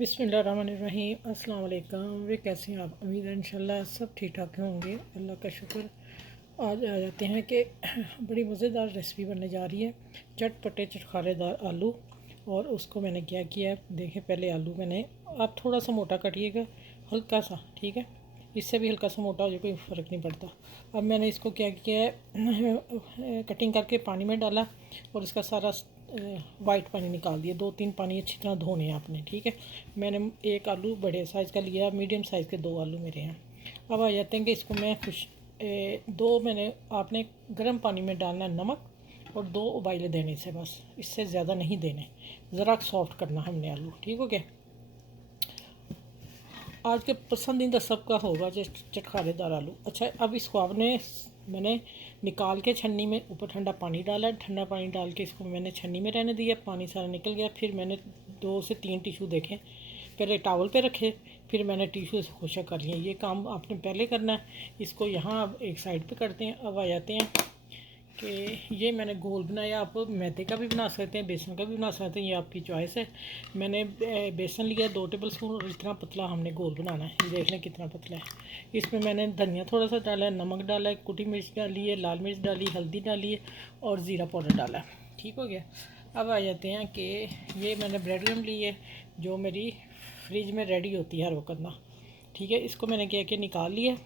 बिस्मिल्लाहिर्रहमानिर्रहीम अस्सलाम वालेकुम। वे कैसे हैं आप? उम्मीद है इंशाल्लाह सब ठीक ठाक होंगे, अल्लाह का शुक्र। आज आ जाते हैं कि बड़ी मज़ेदार रेसिपी बनने जा रही है, चटपटे चटखारेदार आलू। और उसको मैंने क्या किया है देखें। पहले आलू मैंने, आप थोड़ा सा मोटा काटिएगा, हल्का सा, ठीक है। इससे भी हल्का सा मोटा हो जाए कोई फ़र्क नहीं पड़ता। अब मैंने इसको क्या किया है, कटिंग करके पानी में डाला और इसका सारा वाइट पानी निकाल दिया। 2-3 पानी अच्छी तरह धोने हैं आपने, ठीक है। मैंने एक आलू बड़े साइज़ का लिया, मीडियम साइज़ के 2 आलू मेरे हैं। अब आ जाते हैं कि इसको मैं दो मैंने, आपने गर्म पानी में डालना नमक और 2 उबाले देने से, बस इससे ज़्यादा नहीं देने। ज़रा सॉफ्ट करना हमने आलू, ठीक हो गया। आज के पसंदीदा सबका होगा जो चटखारेदार आलू। अच्छा, अब इसको मैंने निकाल के छन्नी में ऊपर ठंडा पानी डाला। ठंडा पानी डाल के इसको मैंने छन्नी में रहने दिया, पानी सारा निकल गया। फिर मैंने 2 से 3 टिशू देखे, पहले टॉवल पे रखे, फिर मैंने टिशू से खुशक कर लिया। ये काम आपने पहले करना है। इसको यहाँ अब एक साइड पे करते हैं। अब आ जाते हैं कि ये मैंने गोल बनाया। आप मैदे का भी बना सकते हैं, बेसन का भी बना सकते हैं, ये आपकी चॉइस है। मैंने बेसन लिया 2 टेबल स्पून और इतना पतला हमने गोल बनाना है। ये देख लें कितना पतला है। इसमें मैंने धनिया थोड़ा सा डाला है, नमक डाला है, कुटी मिर्च डाली है, लाल मिर्च डाली, हल्दी डाली है और ज़ीरा पाउडर डाला है, ठीक हो गया। अब आ जाते हैं कि ये मैंने ब्रेड क्रम्ब ली है जो मेरी फ्रिज में रेडी होती है हर वक्त ना, ठीक है। इसको मैंने क्या कि निकाल लिया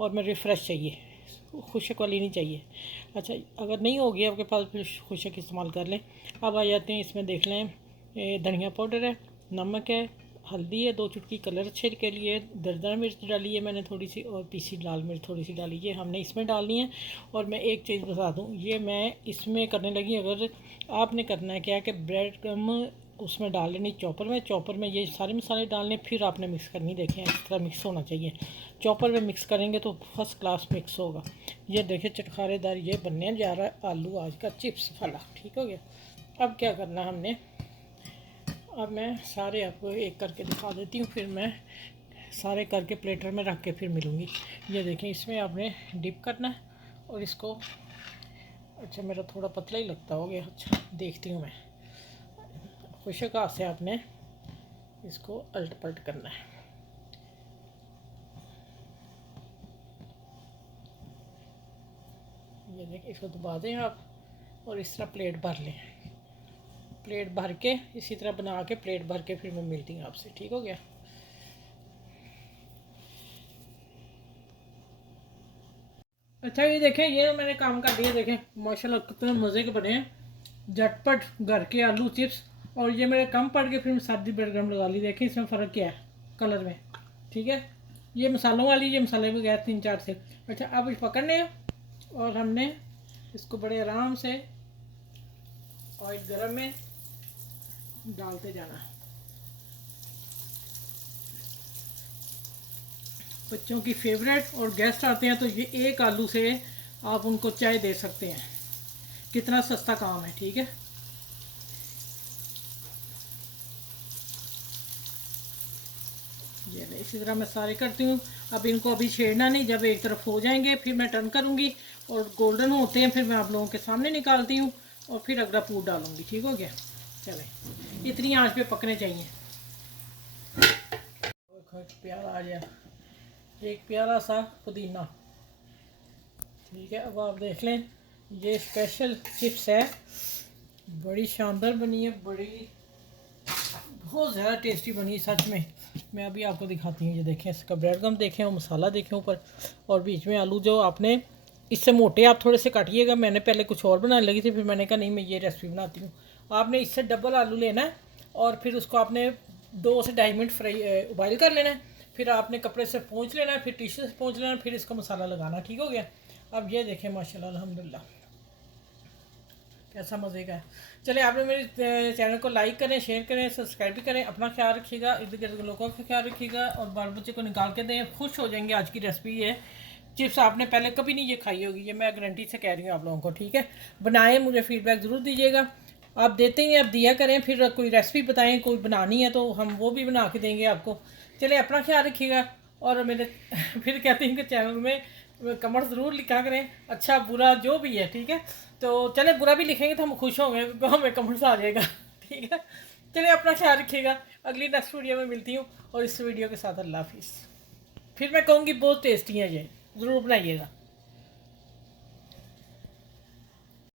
और मेरे फ्रेश चाहिए, खुशक वाली नहीं चाहिए। अच्छा, अगर नहीं होगी आपके पास फिर खुशक इस्तेमाल कर लें। अब आ जाते हैं, इसमें देख लें धनिया पाउडर है, नमक है, हल्दी है, 2 चुटकी कलर अच्छे के लिए, दरदरा मिर्च डाली है मैंने थोड़ी सी, और पीसी लाल मिर्च थोड़ी सी डाली, ये हमने इसमें डालनी है। और मैं एक चीज़ बता दूँ, ये मैं इसमें करने लगी। अगर आपने करना है क्या कि ब्रेड क्रम उसमें डाल लेनी चॉपर में ये सारे मसाले डालने, फिर आपने मिक्स करनी। देखें इस तरह मिक्स होना चाहिए। चॉपर में मिक्स करेंगे तो फर्स्ट क्लास मिक्स होगा। ये देखिए चटखारेदार ये बनने जा रहा है आलू आज का चिप्स वाला, ठीक हो गया। अब क्या करना हमने, अब मैं सारे आपको एक करके दिखा देती हूँ, फिर मैं सारे करके प्लेटर में रख के फिर मिलूँगी। ये देखें, इसमें आपने डिप करना है और इसको, अच्छा मेरा थोड़ा पतला ही लगता हो गया, अच्छा देखती हूँ मैं। खुशक हाथ से आपने इसको अल्ट पलट करना है। ये देखिए, इसको दबा दें आप और इस तरह प्लेट भर लें। प्लेट भर के इसी तरह बना के प्लेट भर के फिर मैं मिलती हूँ आपसे, ठीक हो गया। अच्छा, ये देखें, ये मैंने काम कर दिया। देखें माशाल्लाह कितने मज़े के बने हैं, झटपट घर के आलू चिप्स। और ये मेरे कम पड़ के फिर मैं सादी ब्रेड क्रम्ब लगा ली। देखें इसमें फ़र्क क्या है कलर में, ठीक है। ये मसालों वाली, ये मसाले भी गए 3-4 से। अच्छा, अब इस पकड़ने हैं और हमने इसको बड़े आराम से ऑयल गर्म में डालते जाना है। बच्चों की फेवरेट, और गेस्ट आते हैं तो ये एक आलू से आप उनको चाय दे सकते हैं। कितना सस्ता काम है, ठीक है। ये इसी तरह मैं सारे करती हूँ। अब इनको अभी छेड़ना नहीं, जब एक तरफ हो जाएंगे फिर मैं टर्न करूँगी और गोल्डन होते हैं फिर मैं आप लोगों के सामने निकालती हूँ और फिर अगला पूर डालूँगी, ठीक हो गया। चले, इतनी आंच पे पकने चाहिए। प्यारा आ गया, एक प्यारा सा पुदीना, ठीक है। अब आप देख लें, ये स्पेशल चिप्स है, बड़ी शानदार बनी है, बड़ी बहुत ज़्यादा टेस्टी बनी सच में। मैं अभी आपको दिखाती हूँ। ये देखें, इसका ब्रेड क्रम्ब देखें और मसाला देखें ऊपर, और बीच में आलू जो आपने इससे मोटे आप थोड़े से काटिएगा। मैंने पहले कुछ और बनाने लगी थी, फिर मैंने कहा नहीं मैं ये रेसिपी बनाती हूँ। आपने इससे डबल आलू लेना है और फिर उसको आपने 2 से 2.5 मिनट फ्राई उबाइल कर लेना है। फिर आपने कपड़े से पोंछ लेना है, फिर टिश्यू से पोंछ लेना है, फिर इसका मसाला लगाना, ठीक हो गया। अब ये देखें माशाल्लाह अल्हम्दुलिल्लाह कैसा मज़े का है। चले, आपने मेरे चैनल को लाइक करें, शेयर करें, सब्सक्राइब भी करें। अपना ख्याल रखिएगा, इर्द गिर्द लोगों का ख्याल रखिएगा और बाल बच्चे को निकाल के दें, खुश हो जाएंगे। आज की रेसिपी है चिप्स, आपने पहले कभी नहीं ये खाई होगी, ये मैं गारंटी से कह रही हूँ आप लोगों को, ठीक है। बनाएं, मुझे फीडबैक ज़रूर दीजिएगा। आप देते ही आप दिया करें, फिर कोई रेसिपी बताएं, कोई बनानी है तो हम वो भी बना के देंगे आपको। चलिए, अपना ख्याल रखिएगा और मेरे फिर कहती हूँ कि चैनल में कमेंट ज़रूर लिखा करें, अच्छा बुरा जो भी है, ठीक है। तो चले, बुरा भी लिखेंगे तो हम खुश होंगे, तो हमें कमेंट्स आ जाएगा, ठीक है। चलिए अपना ख्याल रखिएगा, अगली नेक्स्ट वीडियो में मिलती हूँ, और इस वीडियो के साथ अल्लाह हाफिज़। फिर मैं कहूँगी बहुत टेस्टी है ये, ज़रूर बनाइएगा।